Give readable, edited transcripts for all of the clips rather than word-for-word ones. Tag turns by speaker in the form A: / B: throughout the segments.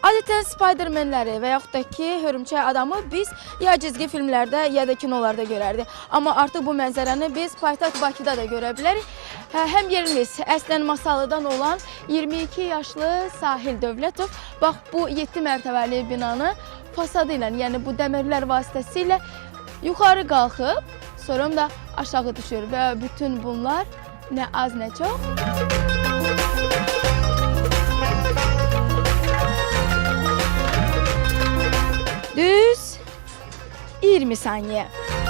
A: Adətən Spidermanləri və yaxud da ki, Hörümçək adamı biz ya cizgi filmlərdə, ya da kinolarda görərdik. Amma artıq bu mənzərəni biz paytaxt Bakıda da görə bilərik. Həm yerimiz əslən Masallıdan olan 22 yaşlı Sahil Dövlətov, bax bu 7 mərtəbəli binanı fasadı ilə, yəni bu dəmirlər vasitəsilə yuxarı qalxıb, sonra da aşağı düşür və bütün bunlar nə az, nə çox. Düz 20 saniyə.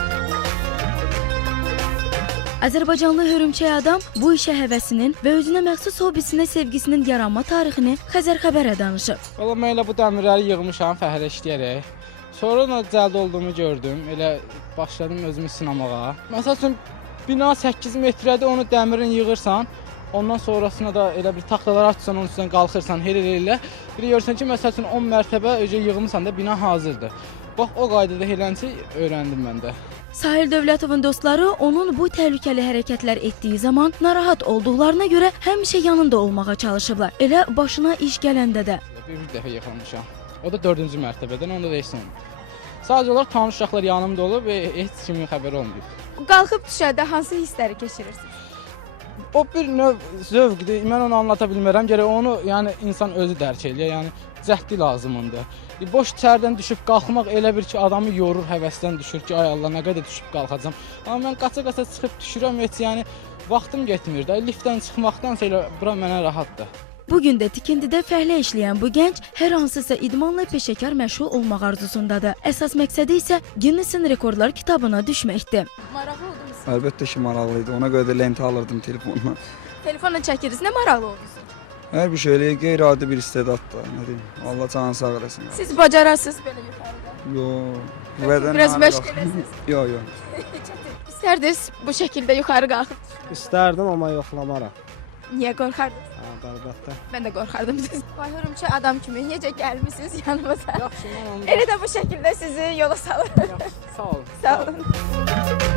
A: Azərbaycanlı Hörümçək adam bu işə həvəsinin və özünə məxsus hobisinə sevgisinin yaranma tarixini Xəzər Xəbərə danışıb.
B: Valla mən elə bu dəmirləri yığmışam fəhərə işləyərək. Sonra da cəlb olduğumu gördüm. Elə başladım özümü sınamağa. Məsəl üçün bina 8 metrədir, onu dəmirin yığırsan. Ondan sonrasına da elə bir taxtalar açsan, onun üstündən qalxırsan, elə. Bir görürsən ki, məsəl üçün 10 mərtəbə yığılmışsan da bina hazırdır. Bax, o qaydada elənci öyrəndim mən də.
A: Sahil Dövlətovun dostları onun bu təhlükəli hərəkətlər etdiyi zaman narahat olduqlarına görə həmişə yanında olmağa çalışıblar. Elə başına iş gələndə də.
B: Bir dəfə yıxılmışam. O da 4-cü mərtəbədən, onda da heç olmayıb. Sadəcə olaraq tanış uşaqlar yanımda olub və heç kimin xəbəri olmayıb.
A: Qalxıb düşəndə hansı hissləri keçirirsiniz?
B: O bir növ zövqdir. Mən onu anlata bilmərəm. Gərək onu, yəni insan özü dərk eləyir. Yəni cəhdi lazımdır. Boş içərdən düşüb qalxmaq elə bir ki, adamı yorur, həvəsdən düşür ki, ay Allah, nə qədər düşüb qalxacam. Amma mən qaça-qaça çıxıb düşürəm, heç yəni vaxtım getmir də. Liftdən çıxmaqdansa elə bura mənə rahatdır.
A: Bugün də tikintidə fəhlə işləyən bu gənc hər hansısa idmanla peşəkar məşğul olmaq arzusundadır. Əsas məqsədi isə Ginnesin rekordlar kitabına düşməkdir. Maraqlı oldunuz?
C: Əlbəttə ki, maraqlıydı. Ona görə də lentə alırdım telefonla.
A: Telefonla çəkirdiniz, nə maraqlı oldunuz?
C: Hər bir şeylə qeyri-adi bir istedaddır. Nə deyim? Allah canını sağ eləsin.
A: Siz bacararsınız belə yuxarıda?
C: Yox.
A: Biraz məşq edəsiniz.
C: Yox.
A: İstərdiniz bu şəkildə yuxarı qalxıb?
D: İstərdim, amma yoxlamaram.
A: Niyə qorxardınız?
D: Əlbəttə.
A: Mən də qorxardım. Siz Hörümçək adam kimi necə gəlmisiniz yanımıza?
B: Yaxşı, mən onu...
A: Elə də bu şəkildə sizi yola salır.
B: Sağ olun.
A: Sağ olun.